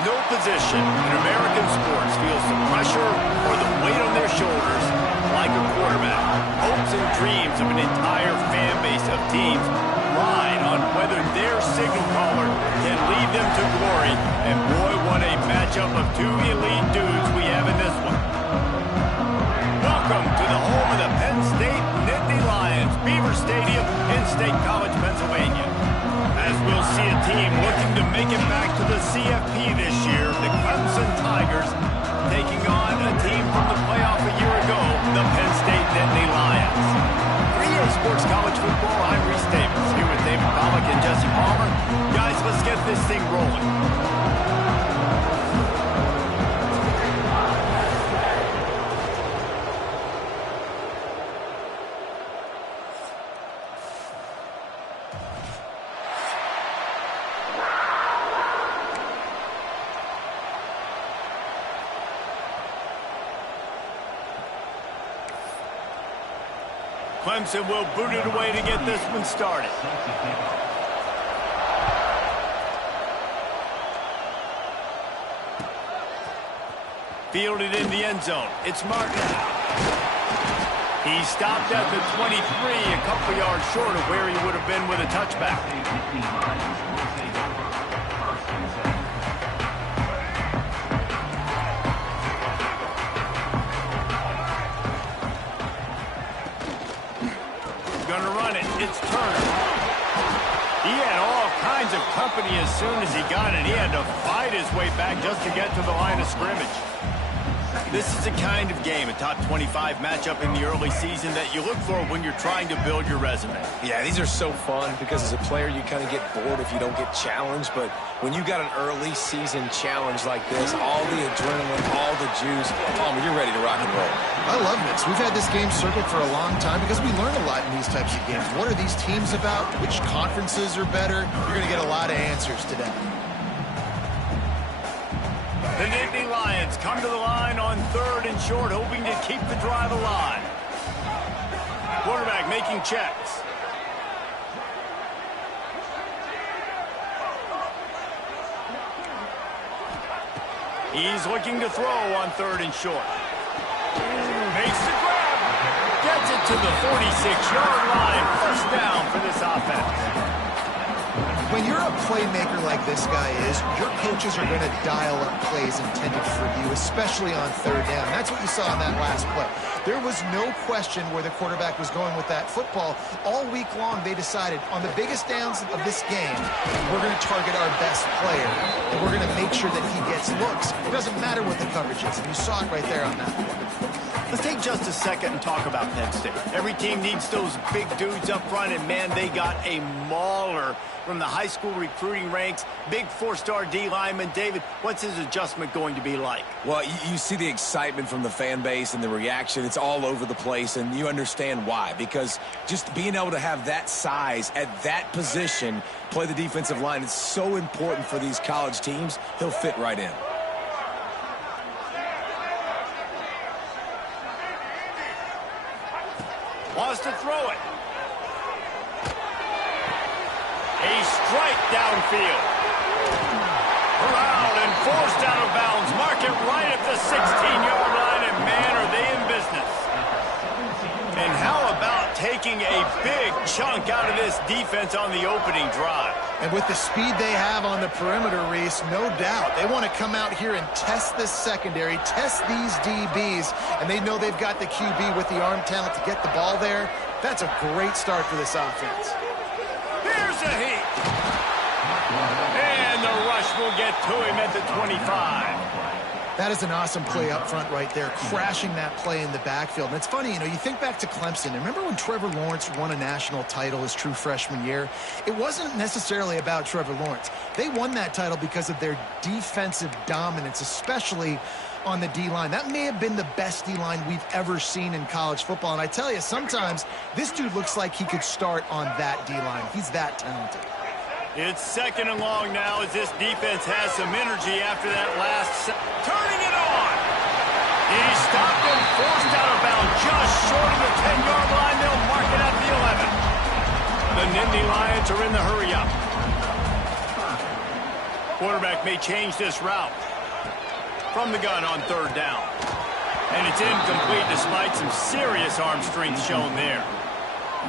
No position in American sports feels the pressure or the weight on their shoulders like a quarterback. Hopes and dreams of an entire fan base of teams ride on whether their signal caller can lead them to glory. And boy, what a matchup of two elite dudes we have in this one. Welcome to the home of the Penn State Nittany Lions, Beaver Stadium in State College, Pennsylvania. As we'll see a team looking to make it back to the CFP this year, the Clemson Tigers taking on a team from the playoff a year ago, the Penn State Nittany Lions. For EA Sports College Football, I'm Reese Davis, here with David Pollack and Jesse Palmer. Guys, let's get this thing rolling. Clemson will boot it away to get this one started. Fielded in the end zone. It's Martin. He stopped at the 23, a couple yards short of where he would have been with a touchback. Gonna run it. It's Turner. He had all kinds of company as soon as he got it. He had to fight his way back just to get to the line of scrimmage. This is the kind of game, a top 25 matchup in the early season that you look for when you're trying to build your resume. Yeah, these are so fun because as a player you kind of get bored if you don't get challenged, but when you got an early season challenge like this, all the adrenaline, all the juice, you're ready to rock and roll. I love this. We've had this game circled for a long time because we learn a lot in these types of games. What are these teams about? Which conferences are better? You're going to get a lot of answers today. The Nittany Lions come to the line on 3rd and short, hoping to keep the drive alive. Quarterback making checks. He's looking to throw on 3rd and short. Makes the grab. Gets it to the 46-yard line. First down for this offense. When you're a playmaker like this guy is, your coaches are going to dial up plays intended for you, especially on 3rd down. That's what you saw in that last play. There was no question where the quarterback was going with that football. All week long, they decided on the biggest downs of this game, we're going to target our best player, and we're going to make sure that he gets looks. It doesn't matter what the coverage is, and you saw it right there on that play. Let's take just a second and talk about Penn State. Every team needs those big dudes up front, and man, they got a mauler from the high school recruiting ranks. Big 4-star D lineman. David, what's his adjustment going to be like? Well, you see the excitement from the fan base and the reaction. It's all over the place, and you understand why. Because just being able to have that size at that position, play the defensive line, it's so important for these college teams. He'll fit right in. Wants to throw it. A strike downfield. Corralled and forced out of bounds. Mark it right at the 16-yard line, and man, are they in business. And how about taking a big chunk out of this defense on the opening drive? And with the speed they have on the perimeter, Reese, no doubt, they want to come out here and test this secondary, test these DBs, and they know they've got the QB with the arm talent to get the ball there. That's a great start for this offense. Here's a heat. And the rush will get to him at the 25. That is an awesome play up front right there, crashing that play in the backfield. And it's funny, you think back to Clemson. Remember when Trevor Lawrence won a national title his true freshman year? It wasn't necessarily about Trevor Lawrence. They won that title because of their defensive dominance, especially on the D-line. That may have been the best D-line we've ever seen in college football. And I tell you, sometimes this dude looks like he could start on that D-line. He's that talented. It's 2nd and long now as this defense has some energy after that last turning it on. He stopped and forced out of bounds just short of the 10-yard line. They'll mark it at the 11. The Nittany Lions are in the hurry up. Quarterback may change this route. From the gun on third down. And it's incomplete despite some serious arm strength shown there.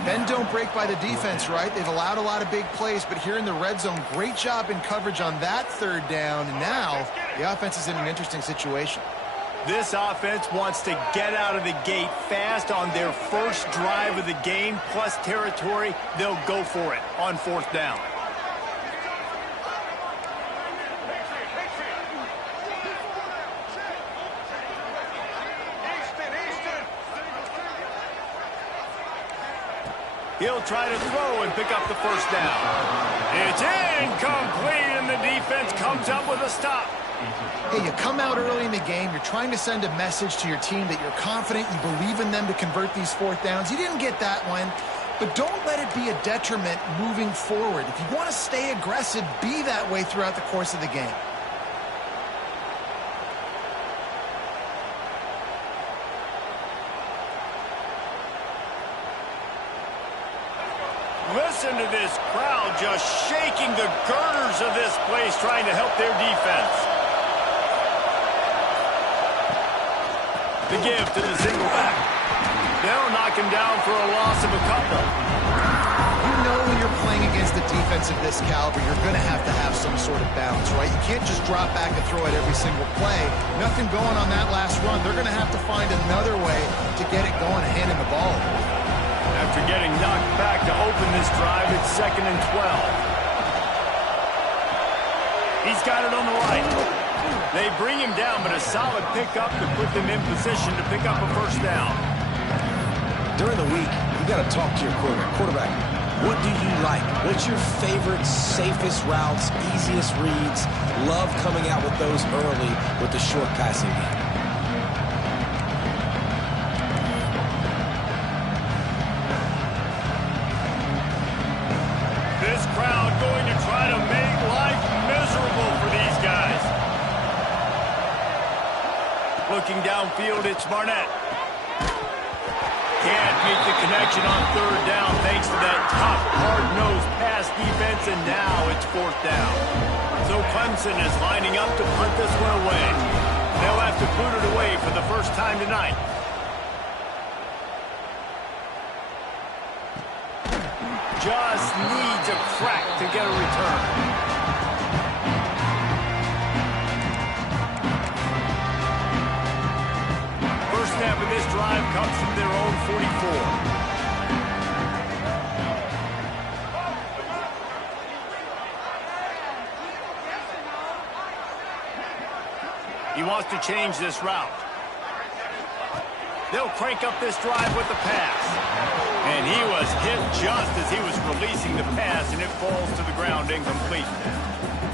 Bend don't break by the defense, right? They've allowed a lot of big plays, but here in the red zone, great job in coverage on that third down. And now the offense is in an interesting situation. This offense wants to get out of the gate fast on their first drive of the game, plus territory. They'll go for it on fourth down. He'll try to throw and pick up the first down. It's incomplete, and the defense comes up with a stop. Hey, you come out early in the game, you're trying to send a message to your team that you're confident, you believe in them to convert these fourth downs. You didn't get that one, but don't let it be a detriment moving forward. If you want to stay aggressive, be that way throughout the course of the game. Listen to this crowd just shaking the girders of this place, trying to help their defense. The give to the single back. They'll knock him down for a loss of a couple. You know when you're playing against a defense of this caliber, you're going to have some sort of balance, right? You can't just drop back and throw it every single play. Nothing going on that last run. They're going to have to find another way to get it going and hand him the ball. After getting knocked back to open this drive, it's 2nd and 12. He's got it on the right. They bring him down, but a solid pickup to put them in position to pick up a first down. During the week, you got to talk to your quarterback. Quarterback, what do you like? What's your favorite, safest routes, easiest reads? Love coming out with those early with the short passing game. This crowd going to try to make life miserable for these guys. Looking downfield, it's Barnett. Can't meet the connection on third down thanks to that tough, hard-nosed pass defense, and now it's fourth down. So Clemson is lining up to punt this one away. They'll have to boot it away for the first time tonight. Just needs a crack to get a return. First snap of this drive comes from their own 44. He wants to change this route. They'll crank up this drive with the pass. And he was hit just as he was releasing the pass, and it falls to the ground incomplete.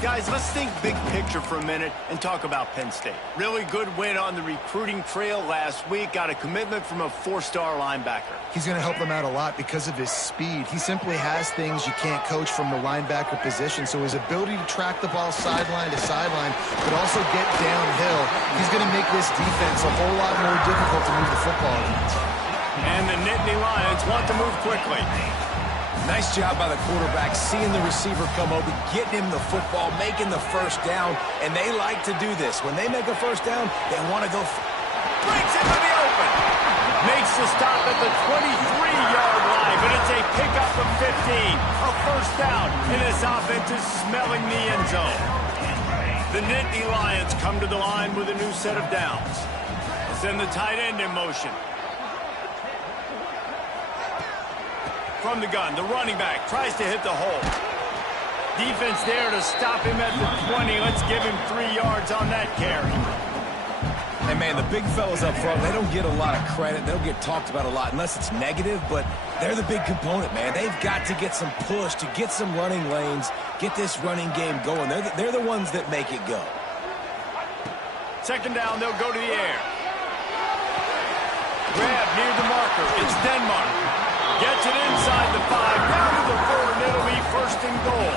Guys, let's think big picture for a minute and talk about Penn State. Really good win on the recruiting trail last week. Got a commitment from a 4-star linebacker. He's going to help them out a lot because of his speed. He simply has things you can't coach from the linebacker position. So his ability to track the ball sideline to sideline, but also get downhill, he's going to make this defense a whole lot more difficult to move the football against. And the Nittany Lions want to move quickly. Nice job by the quarterback, seeing the receiver come open, getting him the football, making the first down, and they like to do this. When they make a first down, they want to go. Breaks into the open. Makes the stop at the 23-yard line, but it's a pickup of 15. A first down, and this offense is smelling the end zone. The Nittany Lions come to the line with a new set of downs. Send the tight end in motion. From the gun, the running back tries to hit the hole. Defense there to stop him at the 20. Let's give him 3 yards on that carry. Hey, man, the big fellas up front, they don't get a lot of credit. They don't get talked about a lot unless it's negative, but they're the big component, man. They've got to get some push, to get some running lanes, get this running game going. They're the ones that make it go. Second down, they'll go to the air. Grab near the marker. It's Denmark. Gets it inside the 5, down to the 4, and it'll be first and goal.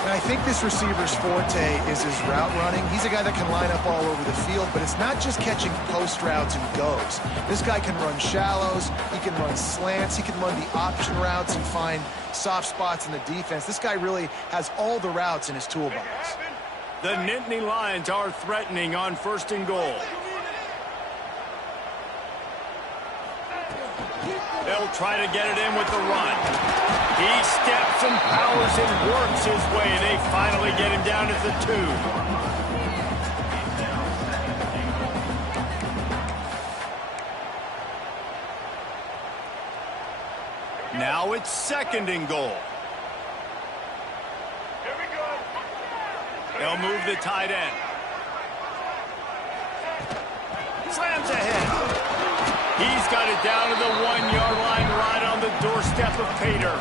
And I think this receiver's forte is his route running. He's a guy that can line up all over the field, but it's not just catching post routes and goes. This guy can run shallows, he can run slants, he can run the option routes and find soft spots in the defense. This guy really has all the routes in his toolbox. The Nittany Lions are threatening on 1st and goal. They'll try to get it in with the run. He steps and powers and works his way. They finally get him down at the 2. Now it's 2nd and goal. They'll move the tight end. Slams ahead. He's got it down to the 1-yard line right on the doorstep of Pater.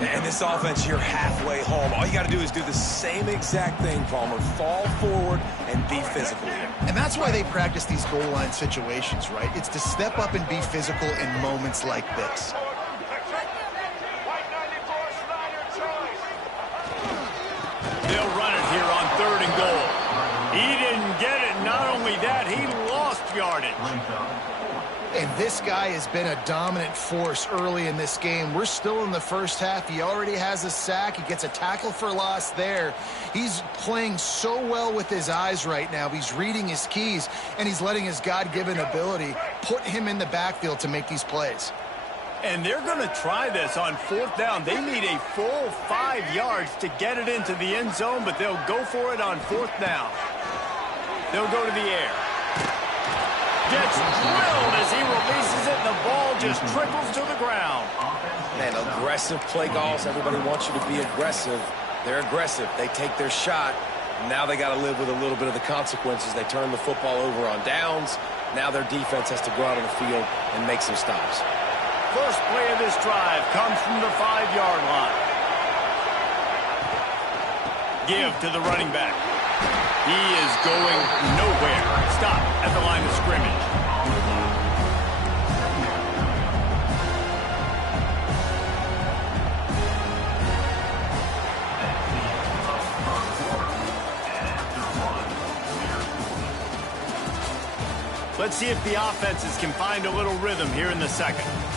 And this offense, you're halfway home. All you got to do is do the same exact thing, Palmer. Fall forward and be physical here. And that's why they practice these goal line situations, right? It's to step up and be physical in moments like this. They'll run it here on 3rd and goal. He didn't get it. Not only that, he lost yardage. And this guy has been a dominant force early in this game. We're still in the first half. He already has a sack. He gets a tackle for loss there. He's playing so well with his eyes right now. He's reading his keys, and he's letting his God-given ability put him in the backfield to make these plays. And they're going to try this on 4th down. They need a full 5 yards to get it into the end zone, but they'll go for it on 4th down. They'll go to the air. Gets drilled as he releases it, and the ball just trickles to the ground. Man, aggressive play calls. Everybody wants you to be aggressive. They're aggressive. They take their shot. Now they got to live with a little bit of the consequences. They turn the football over on downs. Now their defense has to go out on the field and make some stops. First play of this drive comes from the 5-yard line. Give to the running back. He is going nowhere. Stop at the line of scrimmage. Let's see if the offenses can find a little rhythm here in the 2nd.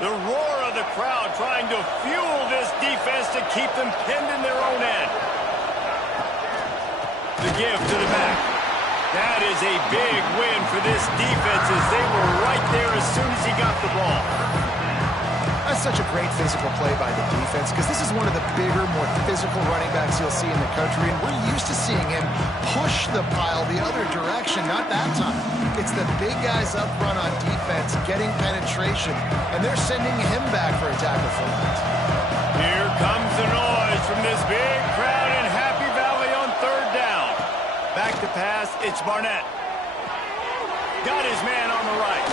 The roar of the crowd trying to fuel this defense to keep them pinned in their own end. The give to the back. That is a big win for this defense as they were right there as soon as he got the ball. That's such a great physical play by the defense because this is one of the bigger, more physical running backs you'll see in the country, and we're used to seeing him push the pile the other direction. Not that time. It's the big guys up front on defense getting penetration, and they're sending him back for a tackle for loss. Here comes the noise from this big crowd in Happy Valley on 3rd down. Back to pass, it's Barnett. Got his man on the right.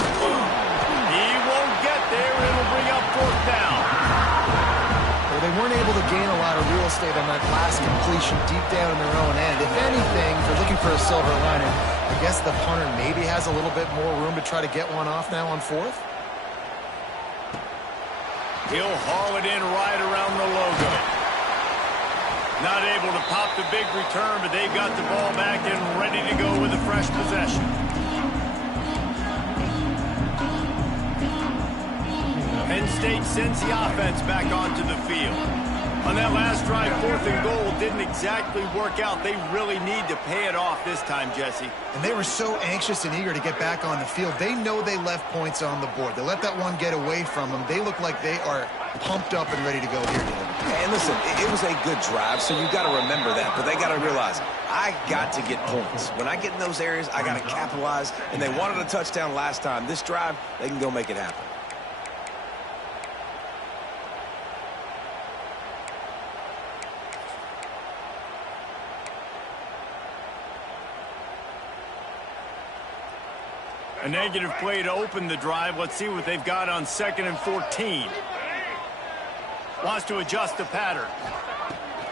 He won't get there. It'll bring up 4th down. Well, they weren't able to gain a lot of real estate on that last completion deep down in their own end. If anything, if they're looking for a silver lining, I guess the punter maybe has a little bit more room to try to get one off now on 4th. He'll haul it in right around the logo. Not able to pop the big return, but they've got the ball back and ready to go with a fresh possession. Penn State sends the offense back onto the field. On that last drive, 4th and goal didn't exactly work out. They really need to pay it off this time, Jesse. And they were so anxious and eager to get back on the field. They know they left points on the board. They let that one get away from them. They look like they are pumped up and ready to go here today. And listen, it was a good drive, so you got to remember that. But they got to realize, I got to get points. When I get in those areas, I got to capitalize. And they wanted a touchdown last time. This drive, they can go make it happen. A negative play to open the drive. Let's see what they've got on 2nd and 14. Wants to adjust the pattern.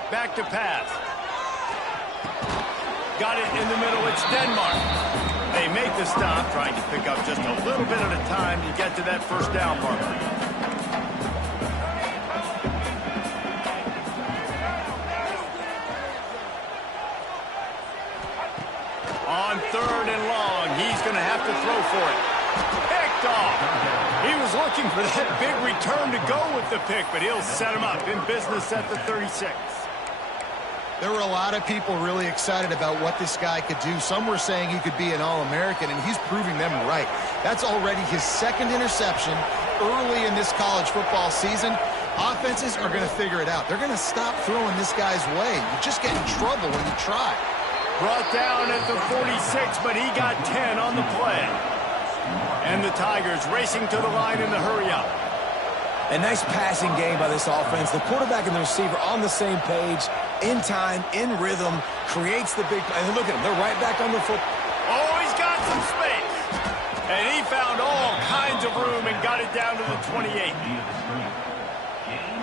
Back to pass. Got it in the middle. It's Denmark. They make the stop, trying to pick up just a little bit at a time to get to that first down marker. On 3rd and long, he's going to have to throw for it. Picked off. He was looking for that big return to go with the pick, but he'll set him up in business at the 36. There were a lot of people really excited about what this guy could do. Some were saying he could be an All-American, and he's proving them right. That's already his 2nd interception early in this college football season. Offenses are going to figure it out. They're going to stop throwing this guy's way. You just get in trouble when you try. Brought down at the 46, but he got 10 on the play. And the Tigers racing to the line in the hurry-up. A nice passing game by this offense. The quarterback and the receiver on the same page, in time, in rhythm, creates the big play. And look at them. They're right back on the foot. Oh, he's got some space. And he found all kinds of room and got it down to the 28. Gain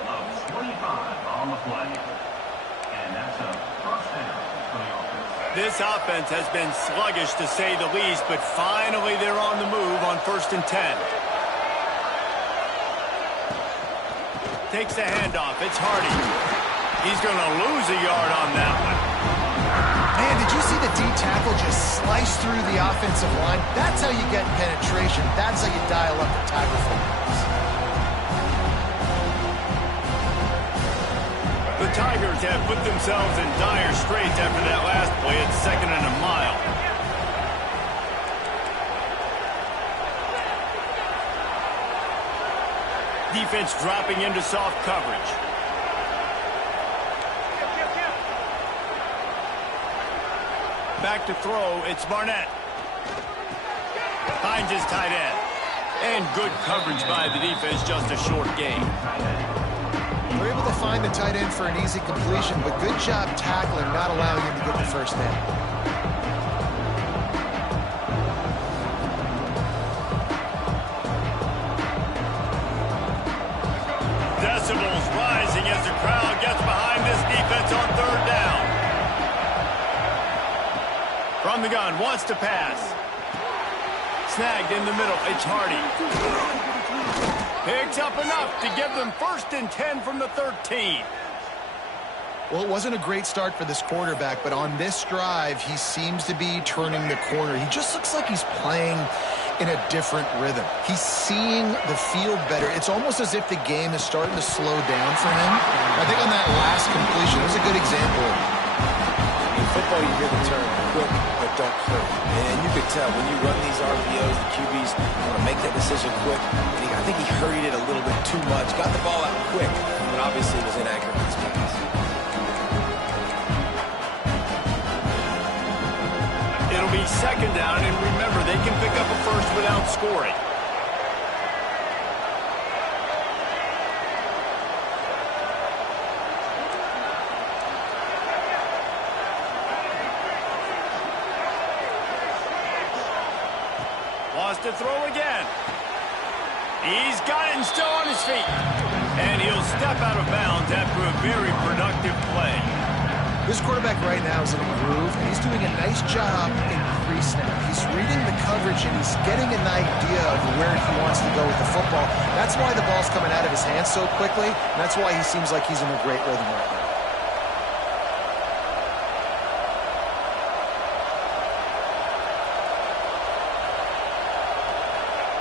of 25 on the play. And that's a first down for the offense. This offense has been sluggish, to say the least, but finally they're on the move on 1st and 10. Takes the handoff. It's Hardy. He's going to lose a yard on that one. Man, did you see the D tackle just slice through the offensive line? That's how you get penetration. That's how you dial up the Tiger footballs. The Tigers have put themselves in dire straits after that last play. It's 2nd and a mile. Defense dropping into soft coverage. Back to throw. It's Barnett. Finds his tight end. And good coverage by the defense, just a short gain. We're able to find the tight end for an easy completion, but good job tackling, not allowing him to get the first down. Decibels rising as the crowd gets behind this defense on 3rd down. From the gun, wants to pass. Snagged in the middle, it's Hardy. Picks up enough to give them 1st and 10 from the 13. Well, it wasn't a great start for this quarterback, but on this drive, he seems to be turning the corner. He just looks like he's playing in a different rhythm. He's seeing the field better. It's almost as if the game is starting to slow down for him. I think on that last completion, it was a good example. In football, you hear the term quick but don't hurt. And you could tell when you run these RPOs, the QBs want to make that decision quick. And I think he hurried it a little bit too much. Got the ball out quick, but obviously was inaccurate in his pass. It'll be 2nd down, and remember, they can pick up a first without scoring. Wants to throw again. He's got it and still on his feet. And he'll step out of bounds after a very productive play. This quarterback right now is in a groove, and he's doing a nice job in pre-snap. He's reading the coverage, and he's getting an idea of where he wants to go with the football. That's why the ball's coming out of his hands so quickly, and that's why he seems like he's in a great rhythm right now.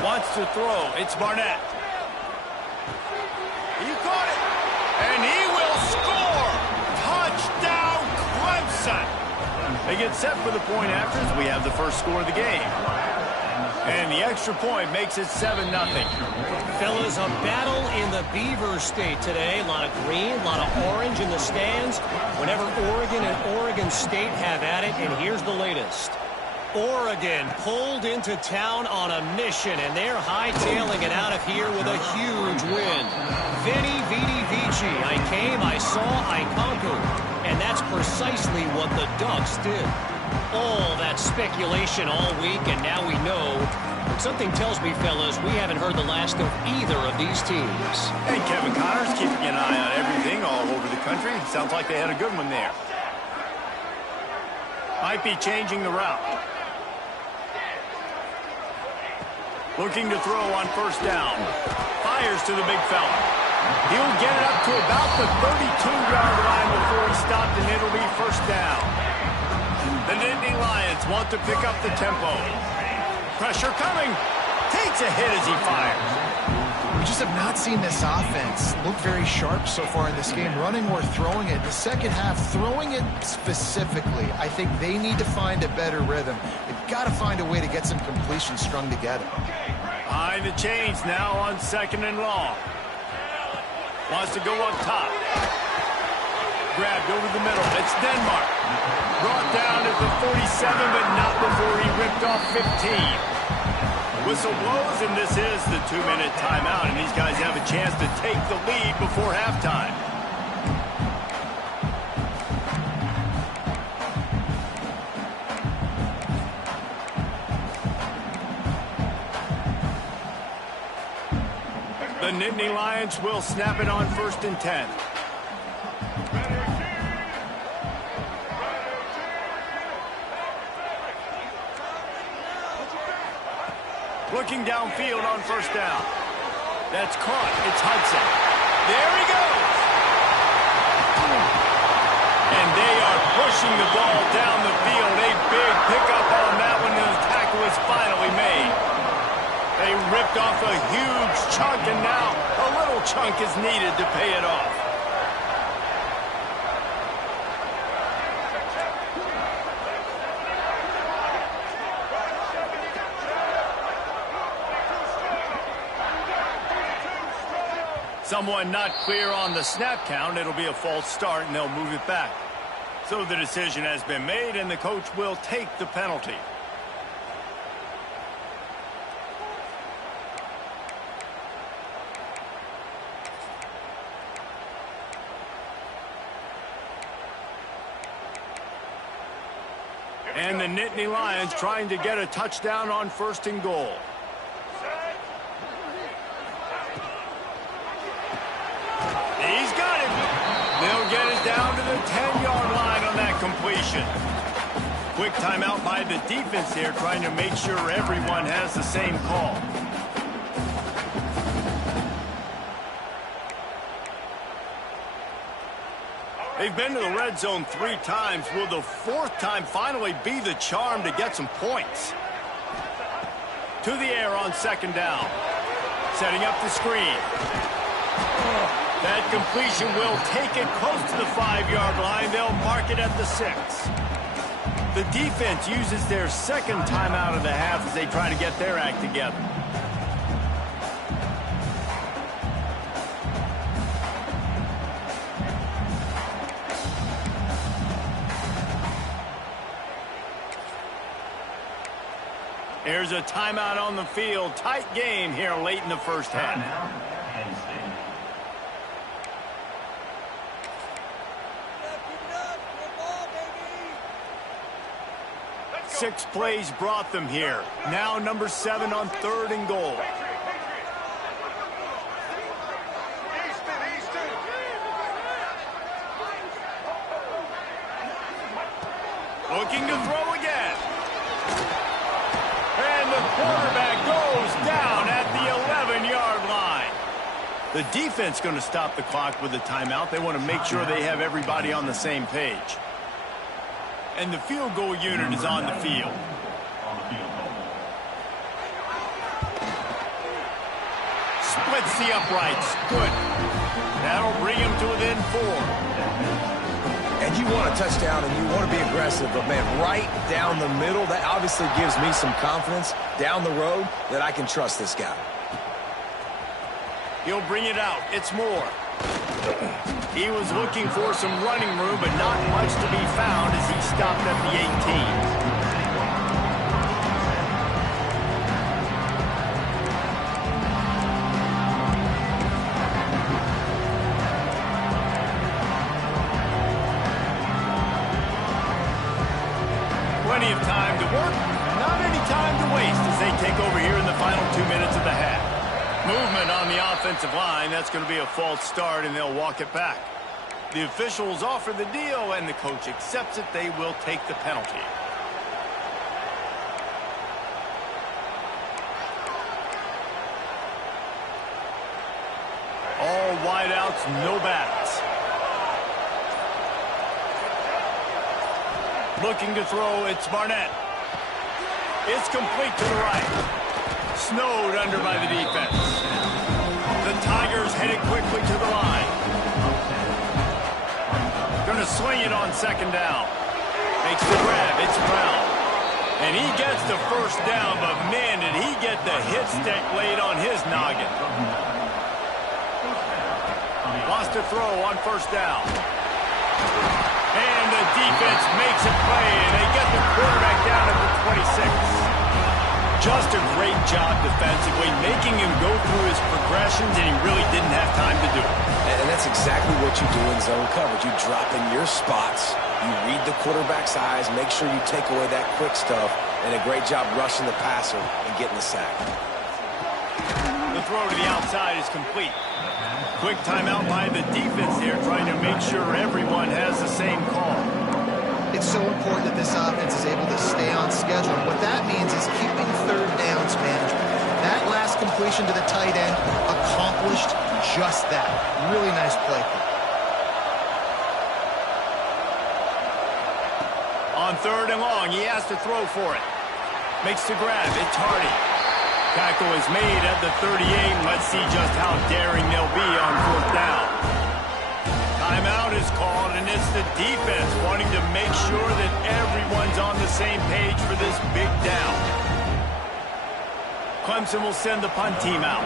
Wants to throw. It's Barnett. He caught it. And he will score. Touchdown, Clemson. They get set for the point after as we have the first score of the game. And the extra point makes it 7-0. Fellas, a battle in the Beaver State today. A lot of green, a lot of orange in the stands. Whenever Oregon and Oregon State have at it, and here's the latest. Oregon pulled into town on a mission, and they're hightailing it out of here with a huge win. Veni, Vidi, Vici. I came, I saw, I conquered. And that's precisely what the Ducks did. All that speculation all week, and now we know Something tells me, fellas, we haven't heard the last of either of these teams. And Kevin Connors keeping an eye on everything all over the country. Sounds like they had a good one there. Might be changing the route. Looking to throw on first down. Fires to the big fella. He'll get it up to about the 32-yard line before he stopped, and it'll be first down. The Nittany Lions want to pick up the tempo. Pressure coming. Takes a hit as he fires. We just have not seen this offense look very sharp so far in this game, running or throwing it. The second half, throwing it specifically, I think they need to find a better rhythm. They've got to find a way to get some completions strung together. Behind the chains now on second and long. Wants to go up top. Grabbed over the middle. It's Denmark. Brought down at the 47, but not before he ripped off 15. Whistle blows, and this is the 2-minute timeout, and these guys have a chance to take the lead before halftime. The Nittany Lions will snap it on 1st and 10. Looking downfield on first down. That's caught. It's Hudson. There he goes. And they are pushing the ball down the field. A big pickup on that one, and the tackle is finally made. They ripped off a huge chunk, and now a little chunk is needed to pay it off. Someone not clear on the snap count. It'll be a false start, and they'll move it back. So the decision has been made, and the coach will take the penalty. And the Nittany Lions trying to get a touchdown on 1st and goal. He's got it. They'll get it down to the 10-yard line on that completion. Quick timeout by the defense here, trying to make sure everyone has the same call. They've been to the red zone 3 times. Will the 4th time finally be the charm to get some points? To the air on 2nd down. Setting up the screen. That completion will take it close to the 5-yard line. They'll mark it at the 6. The defense uses their 2nd timeout of the half as they try to get their act together. There's a timeout on the field. Tight game here late in the first half. Penn State. 6 plays brought them here. Now number 7 on 3rd and goal. Looking to throw again. And the quarterback goes down at the 11-yard line. The defense going to stop the clock with a timeout. They want to make sure they have everybody on the same page. And the field goal unit is on the field. Splits the uprights. Good. That'll bring him to within 4. And you want a touchdown and you want to be aggressive, but man, right down the middle, that obviously gives me some confidence down the road that I can trust this guy. He'll bring it out. It's Moore. He was looking for some running room, but not much to be found as he stopped at the 18. Plenty of time to work, not any time to waste as they take over here in Movement on the offensive line. That's going to be a false start, and they'll walk it back. The officials offer the deal, and the coach accepts it. They will take the penalty. All wideouts, no backs. Looking to throw, it's Barnett. It's complete to the right. Snowed under by the defense. The Tigers headed quickly to the line. Going to swing it on second down. Makes the grab. It's Brown. And he gets the first down, but man, did he get the hit stick laid on his noggin. Lost a throw on first down. And the defense makes a play, and they get the quarterback down at the 26. Just a great job defensively, making him go through his progressions, and he really didn't have time to do it. And that's exactly what you do in zone coverage. You drop in your spots, you read the quarterback's eyes, make sure you take away that quick stuff, and a great job rushing the passer and getting the sack. The throw to the outside is complete. Quick timeout by the defense here, trying to make sure everyone has the same call. It's so important that this offense is able to stay on schedule. What that means is keeping third downs management. That last completion to the tight end accomplished just that. Really nice play. On third and long, he has to throw for it. Makes the grab. It's Hardy. Tackle is made at the 38. Let's see just how daring they'll be on fourth down. Timeout is called, and it's the defense wanting to make sure that everyone's on the same page for this big down. Clemson will send the punt team out.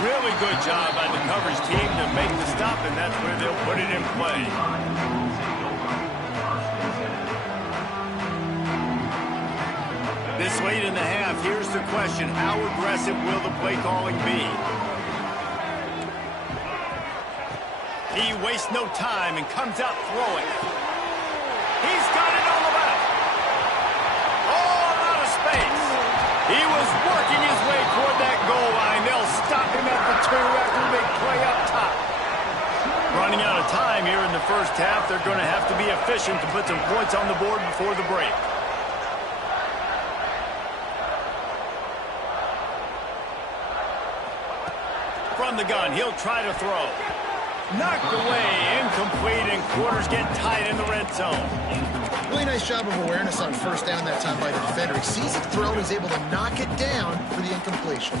Really good job by the coverage team to make the stop, and that's where they'll put it in play. This late in the half, here's the question. How aggressive will the play calling be? He wastes no time and comes out throwing. He's got it on the left. Oh, out of space. He was working his way toward that goal line. They'll stop him at the 2 after the big play up top. Running out of time here in the first half. They're going to have to be efficient to put some points on the board before the break. From the gun, he'll try to throw. Knocked away, incomplete, and quarters get tight in the red zone. Really nice job of awareness on first down that time by the defender. He sees it throw, he's able to knock it down for the incompletion.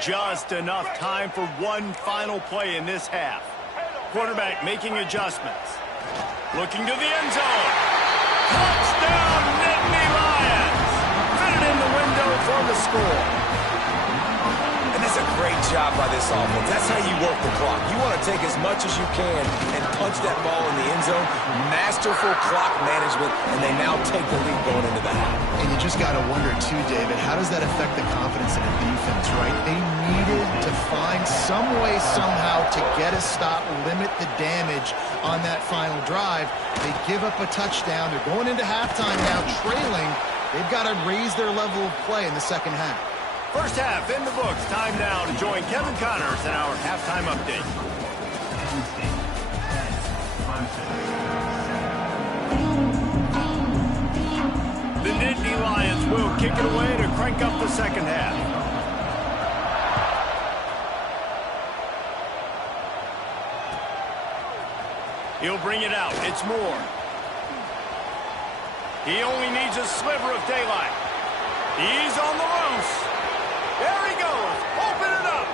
Just enough time for one final play in this half. Quarterback making adjustments. Looking to the end zone. Touchdown, Nittany Lions! Fitted in the window for the score. And that's a great job by this offense. That's how you work the clock. You want to take as much as you can and punch that ball in the end zone. Masterful clock management, and they now take the lead going into the half. And you just got to wonder, too, David, how does that affect the confidence in the defense, right? They needed to find some way, somehow, to get a stop, limit the damage on that final drive. They give up a touchdown. They're going into halftime now, trailing. They've got to raise their level of play in the second half. First half in the books. Time now to join Kevin Connors in our halftime update. The Nittany Lions will kick it away to crank up the second half. He'll bring it out. It's Moore. He only needs a sliver of daylight. He's on the loose. There he goes. Open it up.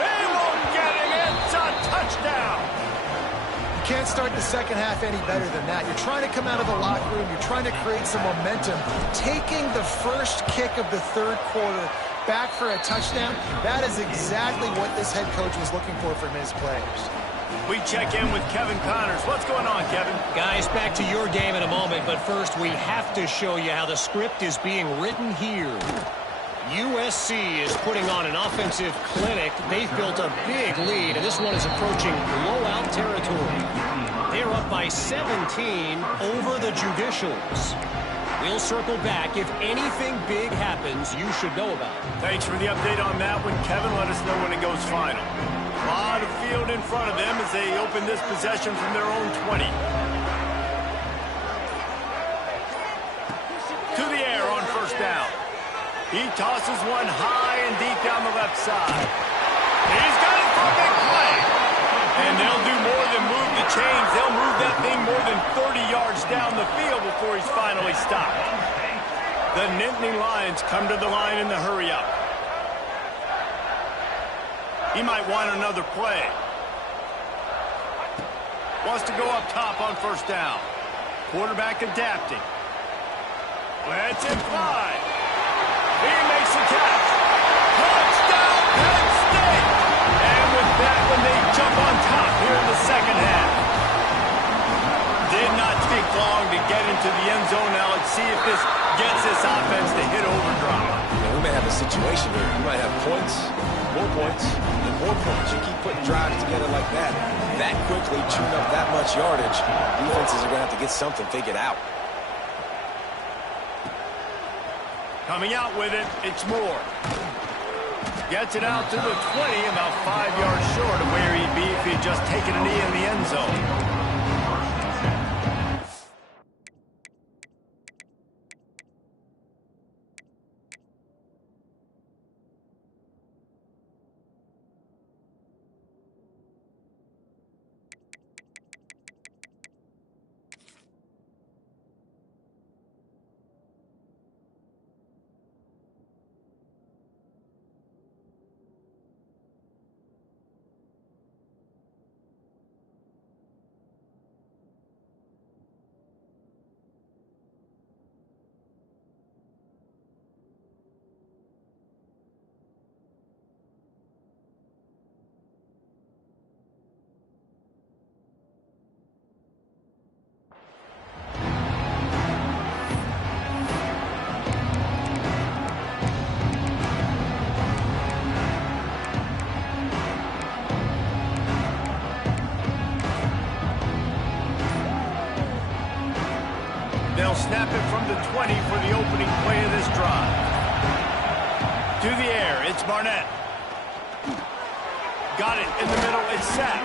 They won't get him. It's a touchdown. You can't start the second half any better than that. You're trying to come out of the locker room. You're trying to create some momentum. Taking the first kick of the third quarter back for a touchdown, that is exactly what this head coach was looking for from his players. We check in with Kevin Connors. What's going on, Kevin? Guys, back to your game in a moment, but first we have to show you how the script is being written here. USC is putting on an offensive clinic. They've built a big lead, and this one is approaching blowout territory. They're up by 17 over the Judicials. We'll circle back. If anything big happens, you should know about it. Thanks for the update on that one, Kevin. Let us know when it goes final. A lot of field in front of them as they open this possession from their own 20. To the air on first down. He tosses one high and deep down the left side. He's got it for a big play. And they'll do more than move the chains. They'll move that thing more than 30 yards down the field before he's finally stopped. The Nittany Lions come to the line in the hurry-up. He might want another play. Wants to go up top on first down. Quarterback adapting. Lets it fly. He makes the catch. Touchdown, Penn State! And with that one, they jump on top here in the second half. Did not take long to get into the end zone. Now let's see if this gets this offense to hit overdrive. Yeah, we may have a situation here. We might have points, and more points. You keep putting drives together like that quickly, chewing up that much yardage, defenses are going to have to get something figured out. Coming out with it, it's Moore. Gets it out to the 20, about 5 yards short of where he'd be if he'd just taken a knee in the end zone. They'll snap it from the 20 for the opening play of this drive. To the air, it's Barnett. Got it in the middle, it's set.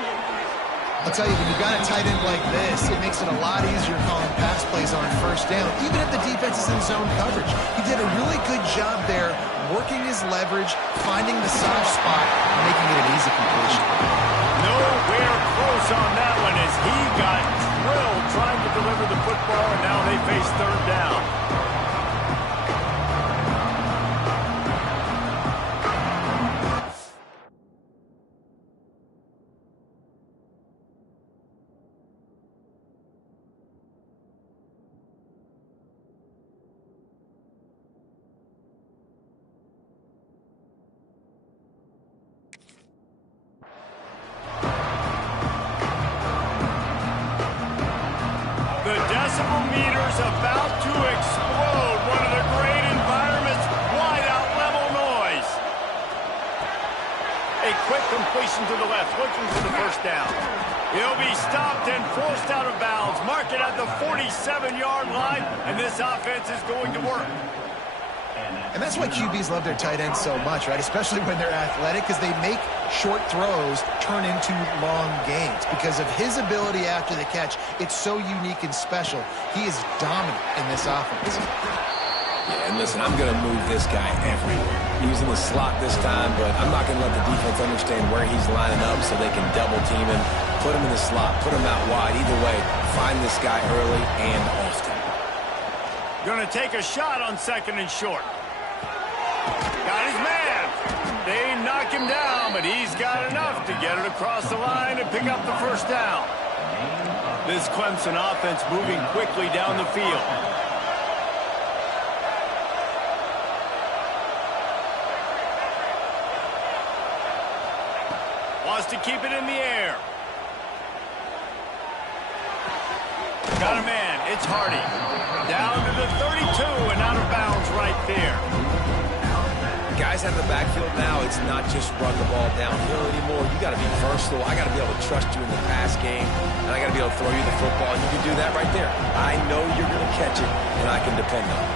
I'll tell you, when you got a tight end like this, it makes it a lot easier calling pass plays on first down, even if the defense is in zone coverage. He did a really good job there, working his leverage, finding the soft spot, and making it an easy completion. Nowhere close on that one as he got drilled trying to deliver the football, and now they face third down. The decibel meter's about to explode. One of the great environments, wide out level noise. A quick completion to the left, looking for the first down. He'll be stopped and forced out of bounds. Mark it at the 47-yard line, and this offense is going to work. And that's why QBs love their tight ends so much, right? Especially when they're athletic, because they make short throws turn into long gains. Because of his ability after the catch, it's so unique and special. He is dominant in this offense. Yeah, and listen, I'm going to move this guy everywhere. He's in the slot this time, but I'm not going to let the defense understand where he's lining up so they can double team him, put him in the slot, put him out wide. Either way, find this guy early and often. Going to take a shot on second and short. Got his man. They knock him down, but he's got enough to get it across the line and pick up the first down. This Clemson offense moving quickly down the field. Wants to keep it in the air. Got a man. It's Hardy. Down to the 32 and out of bounds right there. Guys out of the backfield now, it's not just run the ball downhill anymore. You got to be versatile. I got to be able to trust you in the pass game, and I got to be able to throw you the football, and you can do that right there. I know you're going to catch it, and I can depend on it.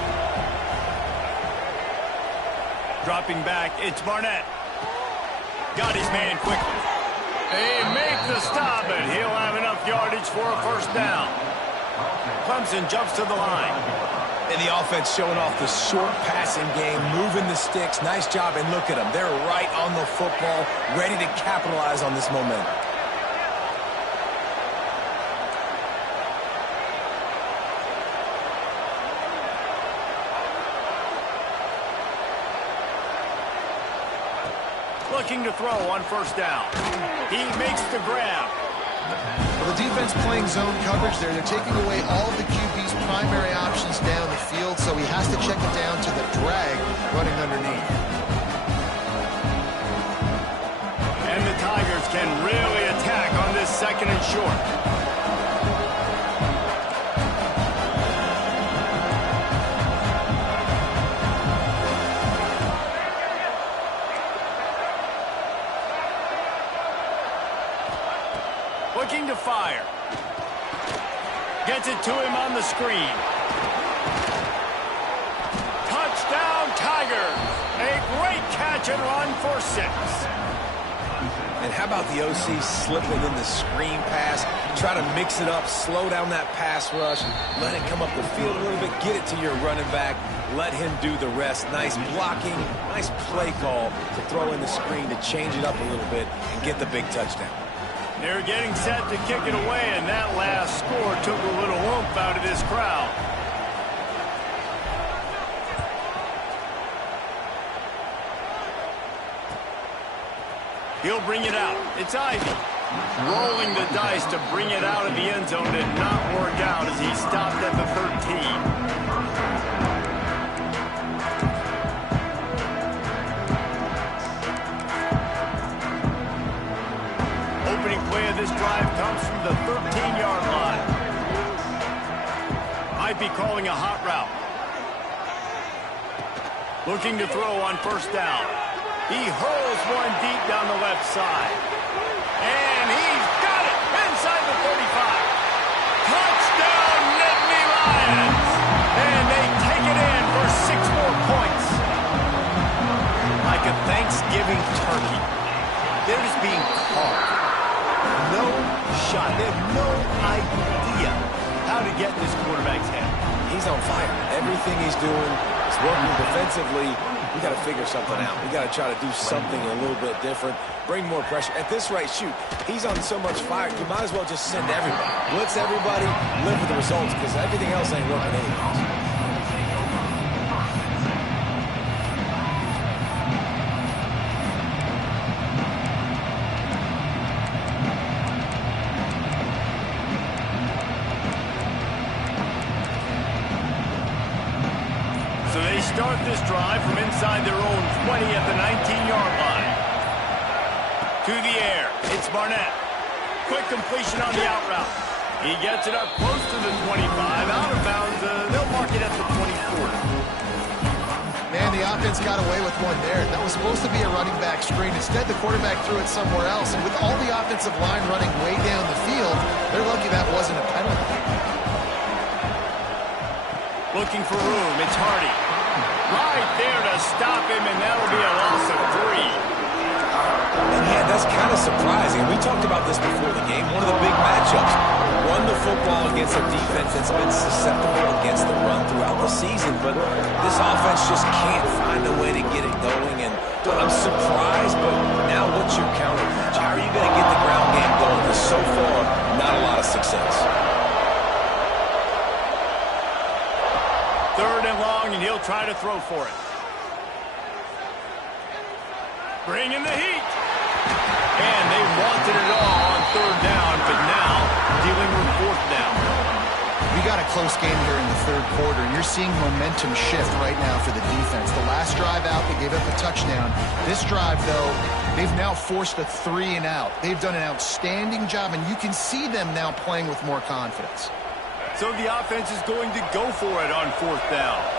Dropping back, it's Barnett. Got his man quickly. They make the stop, and he'll have enough yardage for a first down. Clemson jumps to the line. And the offense showing off the short passing game, moving the sticks. Nice job, and look at them. They're right on the football, ready to capitalize on this momentum. Looking to throw on first down. He makes the grab. Well, the defense playing zone coverage there. They're taking away all of the QB's primary options down the field, so he has to check it down to the drag running underneath. And the Tigers can really attack on this second and short. Looking to fire. Gets it to him on the screen. Touchdown, Tigers. A great catch and run for 6. And how about the OC slipping in the screen pass? Try to mix it up, slow down that pass rush, let it come up the field a little bit, get it to your running back, let him do the rest. Nice blocking, nice play call to throw in the screen to change it up a little bit and get the big touchdown. They're getting set to kick it away, and that last score took a little oomph out of this crowd. He'll bring it out. It's Ivy. Rolling the dice to bring it out of the end zone did not work out as he stopped at the 13. Play of this drive comes from the 13-yard line. Might be calling a hot route. Looking to throw on first down. He hurls one deep down the left side. And he's got it inside the 35. Touchdown, Nittany Lions. And they take it in for 6 more points. Like a Thanksgiving turkey. They're just being carved. No shot. They have no idea how to get in this quarterback's head. He's on fire. Everything he's doing is working defensively. We got to figure something out. We got to try to do something a little bit different. Bring more pressure. At this rate, shoot, he's on so much fire, you might as well just send everybody. Blitz everybody, live with the results, because everything else ain't working anyways. Start this drive from inside their own 20 at the 19-yard line. To the air, it's Barnett. Quick completion on the out route. He gets it up close to the 25. Out of bounds, they'll mark it at the 24. Man, the offense got away with one there. That was supposed to be a running back screen. Instead, the quarterback threw it somewhere else. And with all the offensive line running way down the field, they're lucky that wasn't a penalty. Looking for room, it's Hardy. Right there to stop him, and that'll be a loss of 3. And yeah, that's kind of surprising. We talked about this before the game. One of the big matchups. Run the football against a defense that's been susceptible against the run throughout the season. But this offense just can't find a way to get it going. And I'm surprised, but now what's your counterpunch? How are you going to get the ground game going? Because so far, not a lot of success. 3rd and long, and he'll try to throw for it. Bringing the heat. And they wanted it all on 3rd down, but now dealing with 4th down. We got a close game here in the 3rd quarter, and you're seeing momentum shift right now for the defense. The last drive out, they gave up a touchdown. This drive, though, they've now forced a 3 and out. They've done an outstanding job, and you can see them now playing with more confidence. So the offense is going to go for it on 4th down.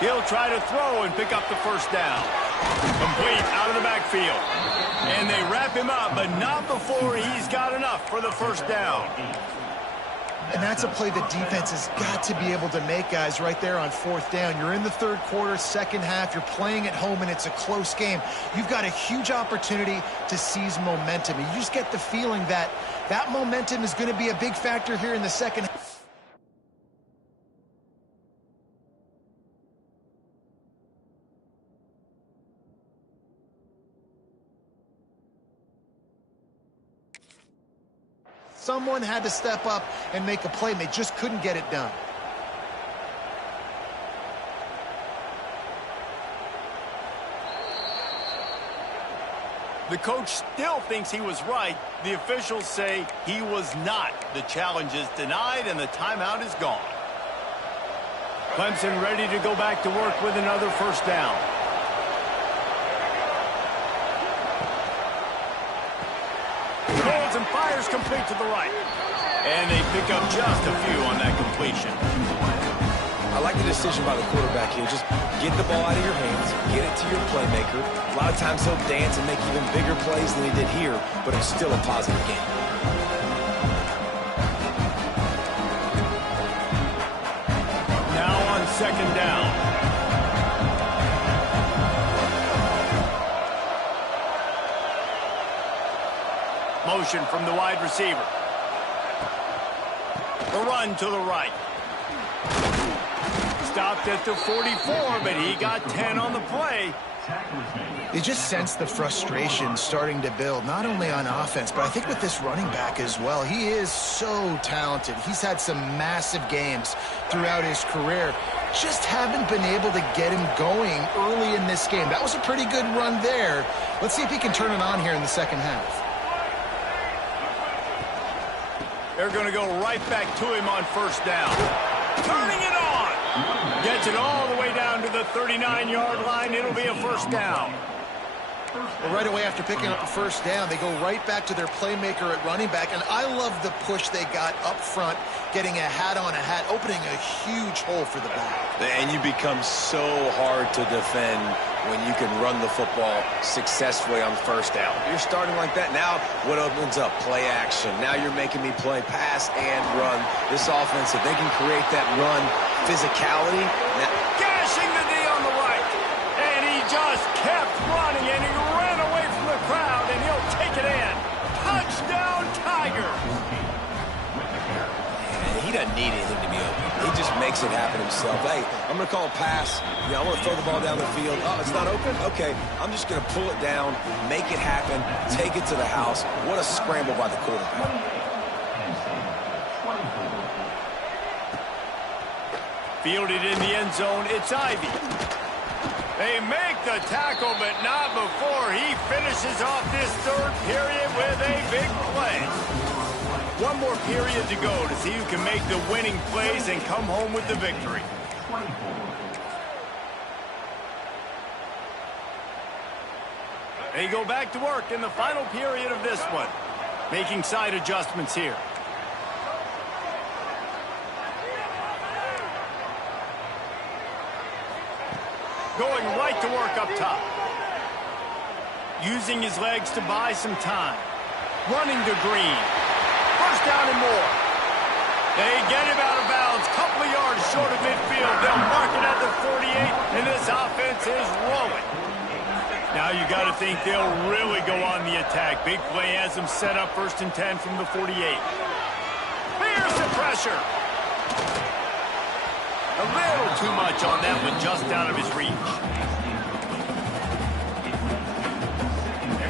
He'll try to throw and pick up the 1st down. Complete out of the backfield. And they wrap him up, but not before he's got enough for the 1st down. And that's a play the defense has got to be able to make, guys, right there on 4th down. You're in the 3rd quarter, 2nd half. You're playing at home, and it's a close game. You've got a huge opportunity to seize momentum. And you just get the feeling that that momentum is going to be a big factor here in the 2nd half. Someone had to step up and make a play, and they just couldn't get it done. The coach still thinks he was right. The officials say he was not. The challenge is denied, and the timeout is gone. Clemson ready to go back to work with another 1st down. Holds and fires complete to the right. And they pick up just a few on that completion. I like the decision by the quarterback here. Just get the ball out of your hands, get it to your playmaker. A lot of times he'll dance and make even bigger plays than he did here, but it's still a positive game. Now on 2nd down. Motion from the wide receiver. The run to the right. Stopped at the 44, but he got 10 on the play. You just sense the frustration starting to build, not only on offense, but I think with this running back as well. He is so talented. He's had some massive games throughout his career. Just haven't been able to get him going early in this game. That was a pretty good run there. Let's see if he can turn it on here in the 2nd half. They're going to go right back to him on 1st down. Turning it on. Gets it all the way down to the 39-yard line. It'll be a 1st down. Well, right away after picking up a 1st down, they go right back to their playmaker at running back. And I love the push they got up front, getting a hat on a hat, opening a huge hole for the back. And you become so hard to defend when you can run the football successfully on 1st down. You're starting like that. Now what opens up? Play action. Now you're making me play pass and run. This offense, if they can create that run physicality. Gashing the D on the right. And he just kept running, and he ran away from the crowd, and he'll take it in. Touchdown, Tigers. He doesn't need anything to be open. He just makes it happen himself. Hey, I'm going to call a pass. Yeah, I'm going to throw the ball down the field. Oh, it's not open? Okay, I'm just going to pull it down, make it happen, take it to the house. What a scramble by the quarterback. Fielded in the end zone, it's Ivy. They make the tackle, but not before he finishes off this 3rd period with a big play. One more period to go to see who can make the winning plays and come home with the victory. They go back to work in the final period of this one, making side adjustments here. Going right to work up top. Using his legs to buy some time. Running to Green. 1st down and more. They get him out of bounds. Couple of yards short of midfield. They'll mark it at the 48, and this offense is rolling. Now you got to think they'll really go on the attack. Big play has them set up 1st and 10 from the 48. Here's the pressure. A little too much on that one, just out of his reach.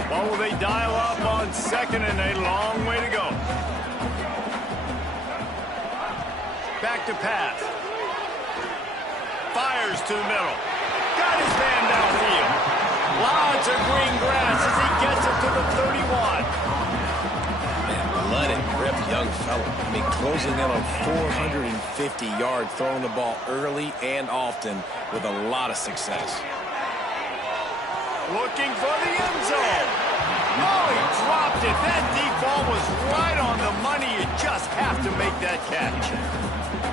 What will they dial up on 2nd, and a long way to go. Back to pass. Fires to the middle. Got his man downfield. Lots of green grass as he gets it to the 31. Man, let it rip, young fella. I mean, closing in on 450 yards, throwing the ball early and often with a lot of success. Looking for the end zone. Oh, he dropped it. That deep ball was right on the money. You just have to make that catch.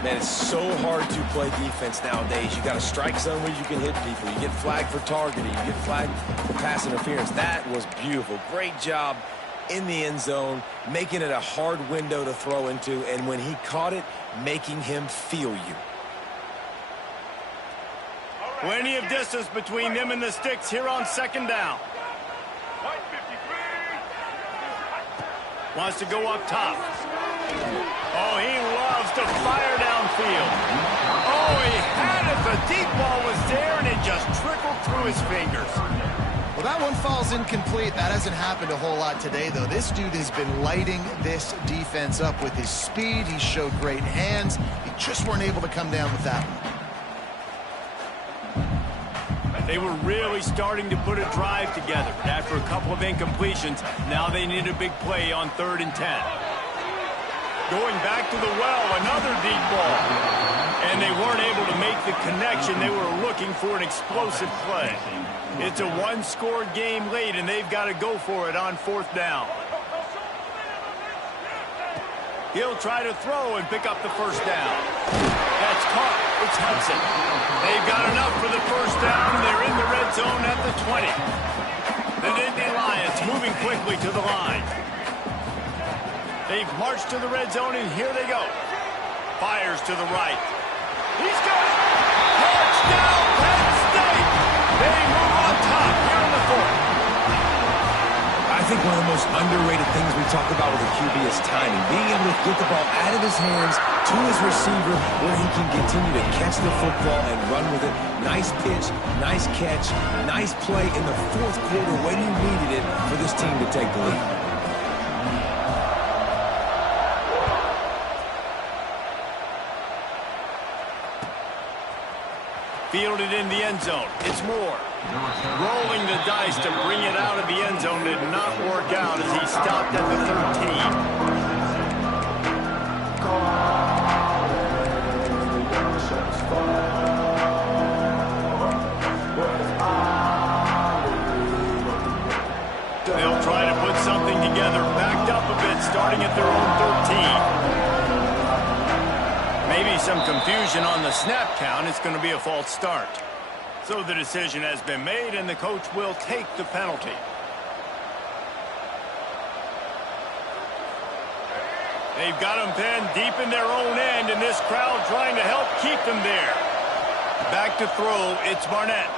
Man, it's so hard to play defense nowadays. You got a strike zone where you can hit people. You get flagged for targeting. You get flagged for pass interference. That was beautiful. Great job in the end zone, making it a hard window to throw into, and when he caught it, making him feel you. Plenty of distance between them and the sticks here on second down. Wants to go up top. Oh, he loves to fire downfield. Oh, he had it. The deep ball was there, and it just trickled through his fingers. Well, that one falls incomplete. That hasn't happened a whole lot today, though. This dude has been lighting this defense up with his speed. He showed great hands. He just weren't able to come down with that one. They were really starting to put a drive together, but after a couple of incompletions, now they need a big play on 3rd and 10. Going back to the well, another deep ball. And they weren't able to make the connection. They were looking for an explosive play. It's a one-score game late, and they've got to go for it on 4th down. He'll try to throw and pick up the first down. That's caught. It's Hudson. They've got enough for the first down. They're in the red zone at the 20. The Nittany Lions moving quickly to the line. They've marched to the red zone, and here they go. Fires to the right. He's got it. Touchdown, Penn State. They move on top here in the 4th. I think one of the most underrated things we talk about with a QB is timing. Being able to get the ball out of his hands to his receiver where he can continue to catch the football and run with it. Nice pitch, nice catch, nice play in the 4th quarter when you needed it for this team to take the lead. Fielded in the end zone. It's Moore. Rolling the dice to bring it out of the end zone did not work out as he stopped at the 13. They'll try to put something together, backed up a bit, starting at their own 13. Maybe some confusion on the snap count. It's going to be a false start. So the decision has been made, and the coach will take the penalty. They've got them pinned deep in their own end, and this crowd trying to help keep them there. Back to throw, it's Barnett.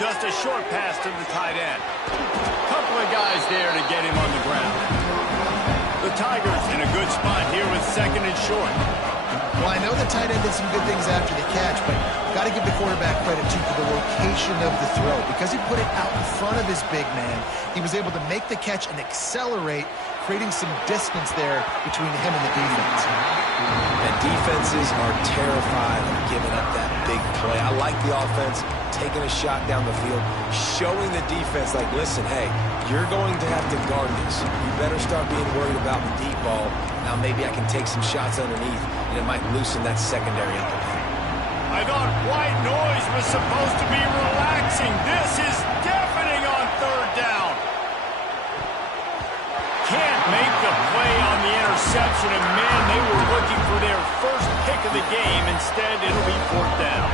Just a short pass to the tight end. Couple of guys there to get him on the ground. The Tigers in a good spot here with 2nd and short. Well, I know the tight end did some good things after the catch, but got to give the quarterback credit, too, for the location of the throw. Because he put it out in front of his big man, he was able to make the catch and accelerate, creating some distance there between him and the defense. And defenses are terrified of giving up that big play. I like the offense taking a shot down the field, showing the defense, like, listen, hey, you're going to have to guard this. You better start being worried about the deep ball. Now maybe I can take some shots underneath, and it might loosen that secondary up a bit. I thought white noise was supposed to be relaxing. This is deafening on 3rd down. Can't make the play on the interception, and man, they were looking for their first pick of the game. Instead, it'll be 4th down.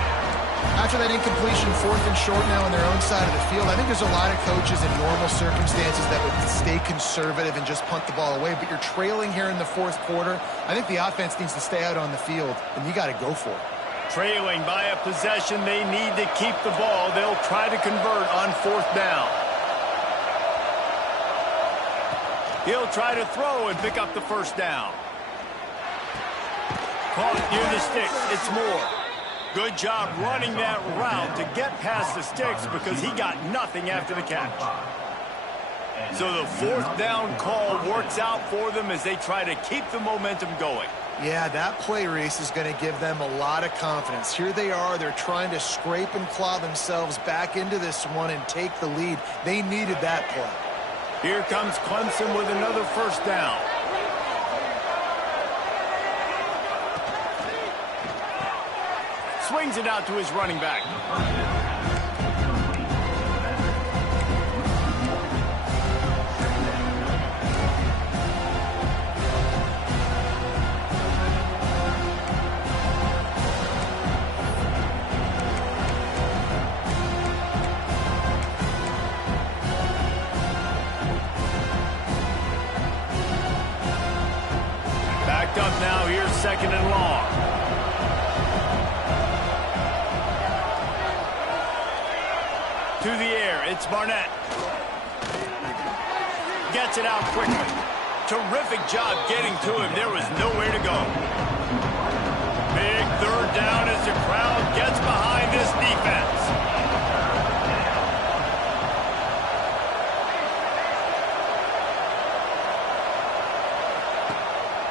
After that incompletion, 4th and short now on their own side of the field, I think there's a lot of coaches in normal circumstances that would stay conservative and just punt the ball away. But you're trailing here in the 4th quarter. I think the offense needs to stay out on the field, and you got to go for it. Trailing by a possession, they need to keep the ball. They'll try to convert on 4th down. He'll try to throw and pick up the first down. Caught near the sticks. It's Moore. Good job running that route to get past the sticks because he got nothing after the catch. So the 4th down call works out for them as they try to keep the momentum going. Yeah, that play, Reese, is going to give them a lot of confidence. Here they are. They're trying to scrape and claw themselves back into this one and take the lead. They needed that play. Here comes Clemson with another first down. Swings it out to his running back. Backed up now. Here's second and long. To the air, it's Barnett. Gets it out quickly. Terrific job getting to him. There was nowhere to go. Big third down as the crowd gets behind this defense.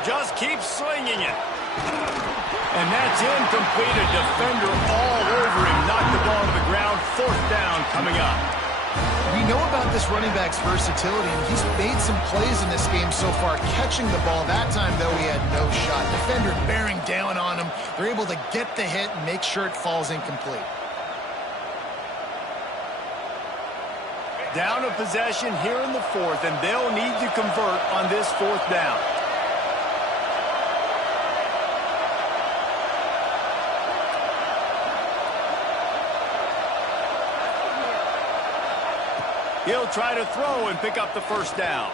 Just keep slinging it. And that's incomplete. A defender all over him. Knocked the ball to the ground. Fourth down coming up. We know about this running back's versatility, and he's made some plays in this game so far, catching the ball. That time, though, he had no shot. Defender bearing down on him. They're able to get the hit and make sure it falls incomplete. Down a possession here in the fourth, and they'll need to convert on this fourth down. He'll try to throw and pick up the first down.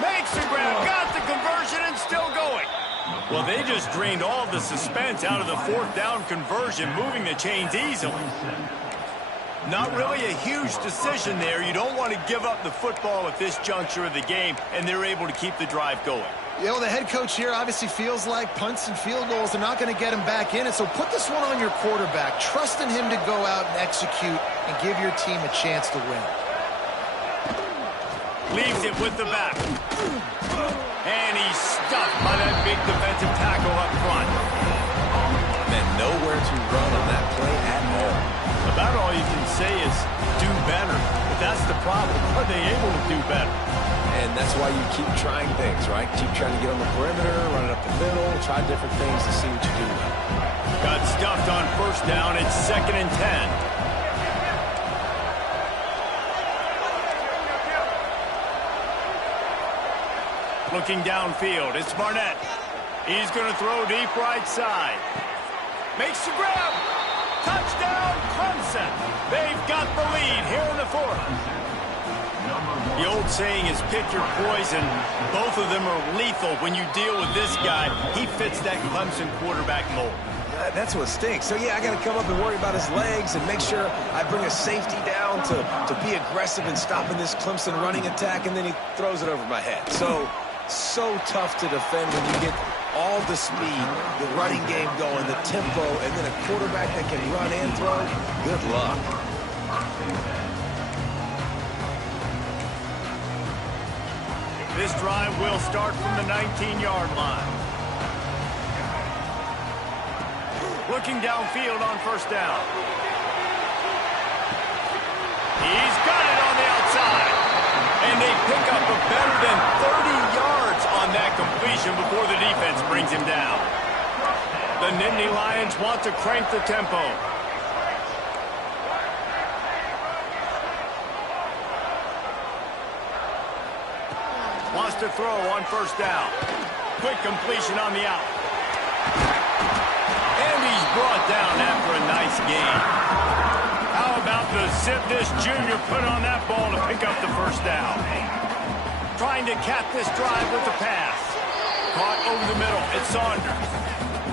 Makes the grab, got the conversion, and still going. Well, they just drained all the suspense out of the fourth down conversion, moving the chains easily. Not really a huge decision there. You don't want to give up the football at this juncture of the game, and they're able to keep the drive going. You know, the head coach here obviously feels like punts and field goals are not going to get him back in, and so put this one on your quarterback. Trust in him to go out and execute and give your team a chance to win. Leaves it with the back. And he's stuffed by that big defensive tackle up front. And nowhere to run on that play at all. About all you can say is do better. But that's the problem. Are they able to do better? And that's why you keep trying things, right? Keep trying to get on the perimeter, run it up the middle, try different things to see what you do well. Got stuffed on first down. It's 2nd and 10. Looking downfield, it's Barnett. He's going to throw deep right side. Makes the grab. Touchdown, Clemson. They've got the lead here in the fourth. The old saying is pick your poison. Both of them are lethal when you deal with this guy. He fits that Clemson quarterback mold. That's what stinks. So, yeah, I got to come up and worry about his legs and make sure I bring a safety down to be aggressive in stopping this Clemson running attack, and then he throws it over my head. So tough to defend when you get all the speed, the running game going, the tempo, and then a quarterback that can run and throw. Good luck. This drive will start from the 19-yard line. Looking downfield on first down. He's got it on the outside. And they pick up a better than 30 yards on that completion before the defense brings him down. The Nittany Lions want to crank the tempo. Wants to throw on first down. Quick completion on the out. And he's brought down after a nice gain. How about the zip this junior put on that ball to pick up the first down? Trying to cap this drive with the pass. Caught over the middle. It's Saunders.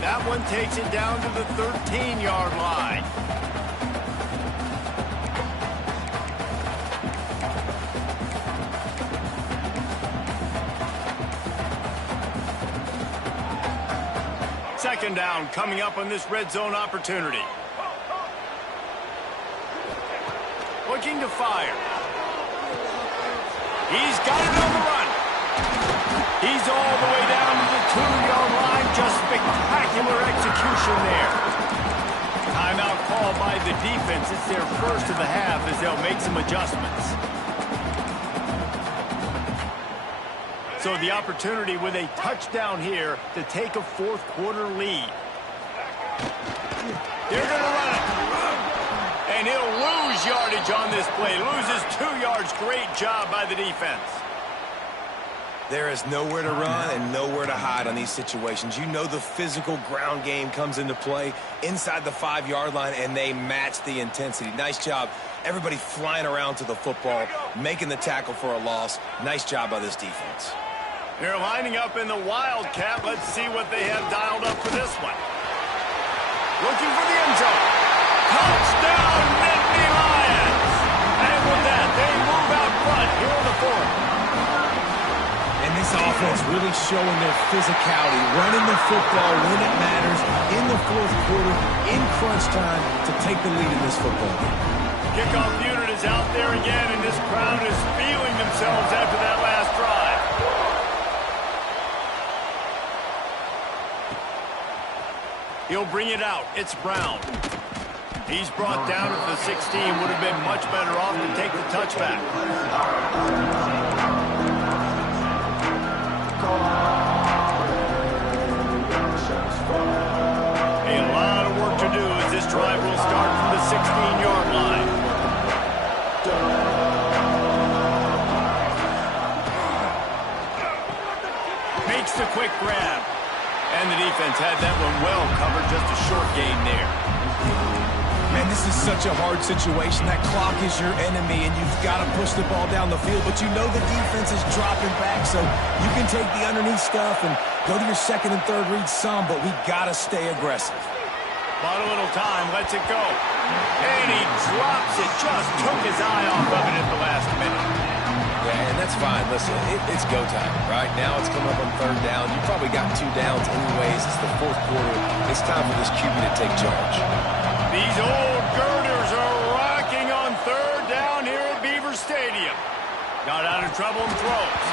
That one takes it down to the 13-yard line. Second down coming up on this red zone opportunity. Looking to fire. He's got it on the run. He's all the way down to the 2-yard line. possession there. Timeout called by the defense. It's their first of the half as they'll make some adjustments. So the opportunity with a touchdown here to take a fourth quarter lead. They're going to run it. And he'll lose yardage on this play. Loses 2 yards. Great job by the defense. There is nowhere to run and nowhere to hide on these situations. You know the physical ground game comes into play inside the 5-yard line, and they match the intensity. Nice job. Everybody flying around to the football, making the tackle for a loss. Nice job by this defense. They're lining up in the Wildcat. Let's see what they have dialed up for this one. Looking for the end zone. Touchdown, Nittany Lions! And with that, they move out front here in the fourth. And this offense really showing their physicality, running the football when it matters, in the fourth quarter, in crunch time, to take the lead in this football game. Kickoff unit is out there again, and this crowd is feeling themselves after that last drive. He'll bring it out. It's Brown. He's brought down at the 16. Would have been much better off to take the touchback. A lot of work to do as this drive will start from the 16-yard line. Makes the quick grab. And the defense had that one well covered, just a short gain there. Man, this is such a hard situation. That clock is your enemy, and you've got to push the ball down the field, but you know the defense is dropping back, so you can take the underneath stuff and go to your second and third read some, but we got to stay aggressive. Bought a little time, lets it go. And he drops it, just took his eye off of it at the last minute. Yeah, and that's fine. Listen, it's go time, right? Now it's coming up on third down. You probably got 2 downs anyways. It's the fourth quarter. It's time for this QB to take charge. These old girders are rocking on third down here at Beaver Stadium. Got out of trouble and throws.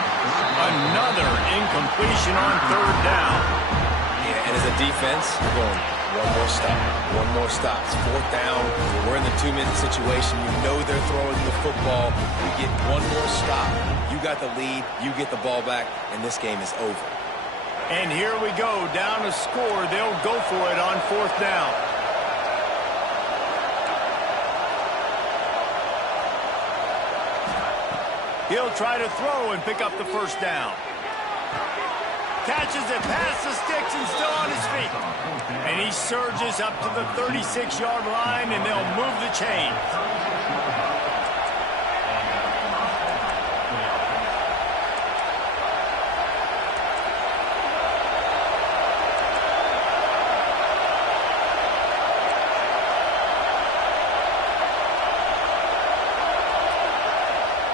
Another incompletion on third down. Yeah, and as a defense, we're going one more stop. One more stop. It's fourth down. We're in the 2-minute situation. You know they're throwing the football. We get one more stop. You got the lead. You get the ball back, and this game is over. And here we go. Down a score. They'll go for it on fourth down. He'll try to throw and pick up the first down. Catches it past the sticks and still on his feet. And he surges up to the 36-yard line, and they'll move the chains.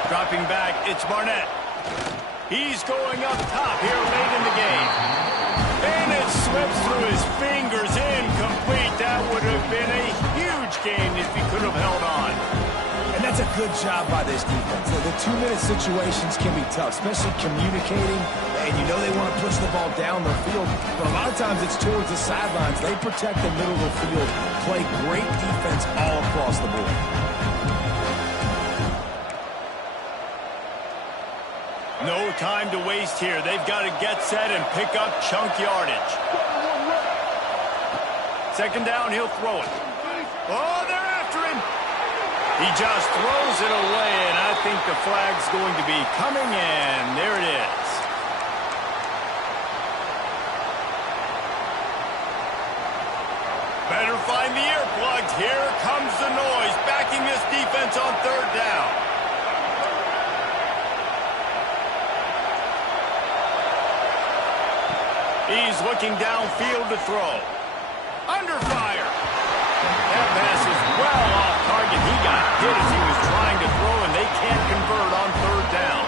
Dropping back, it's Barnett. He's going up top here late in the game. And it slips through his fingers, incomplete. That would have been a huge gain if he could have held on. And that's a good job by this defense. The 2-minute situations can be tough, especially communicating. And you know they want to push the ball down the field. But a lot of times it's towards the sidelines. They protect the middle of the field, play great defense all across the board. No time to waste here. They've got to get set and pick up chunk yardage. Second down, he'll throw it. Oh, they're after him. He just throws it away, and I think the flag's going to be coming in. There it is. Better find the earplugs. Here comes the noise, backing this defense on third down. He's looking downfield to throw. Under fire. That pass is well off target. He got hit as he was trying to throw, and they can't convert on third down.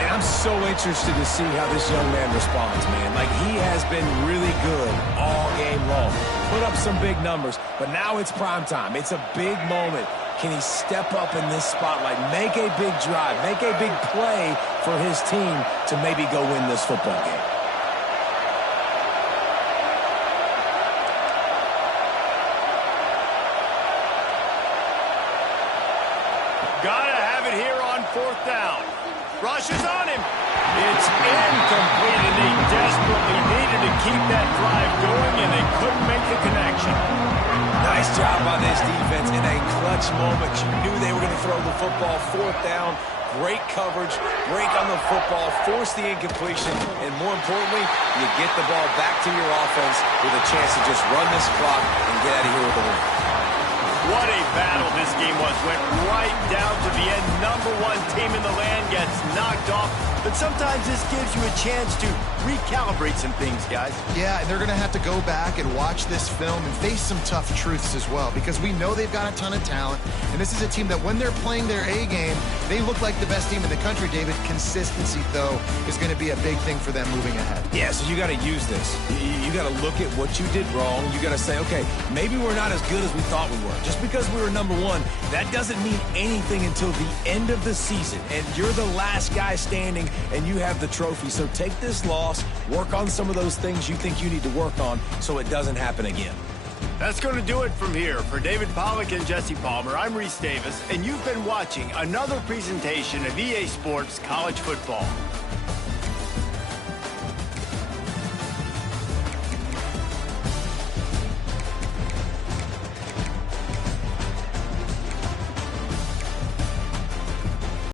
And I'm so interested to see how this young man responds, man. Like, he has been really good all game long. Put up some big numbers, but now it's prime time. It's a big moment. Can he step up in this spotlight, make a big drive, make a big play for his team to maybe go win this football game? 4th down. Rushes on him. It's incomplete, and they desperately needed to keep that drive going, and they couldn't make the connection. Nice job by this defense in a clutch moment. You knew they were going to throw the football. 4th down. Great coverage, break on the football, force the incompletion, and more importantly, you get the ball back to your offense with a chance to just run this clock and get out of here with a win. What a battle this game was. Went right down to the end. #1 team in the land gets knocked off. But sometimes this gives you a chance to recalibrate some things, guys. Yeah, and they're going to have to go back and watch this film and face some tough truths as well, because we know they've got a ton of talent, and this is a team that when they're playing their A game, they look like the best team in the country, David. Consistency, though, is going to be a big thing for them moving ahead. Yeah, so you got to use this. You got to look at what you did wrong. You got to say, okay, maybe we're not as good as we thought we were. Just because we were #1, that doesn't mean anything until the end of the season, and you're the last guy standing, and you have the trophy. So take this loss, work on some of those things you think you need to work on so it doesn't happen again. That's going to do it from here. For David Pollack and Jesse Palmer, I'm Reese Davis, and you've been watching another presentation of EA Sports College Football.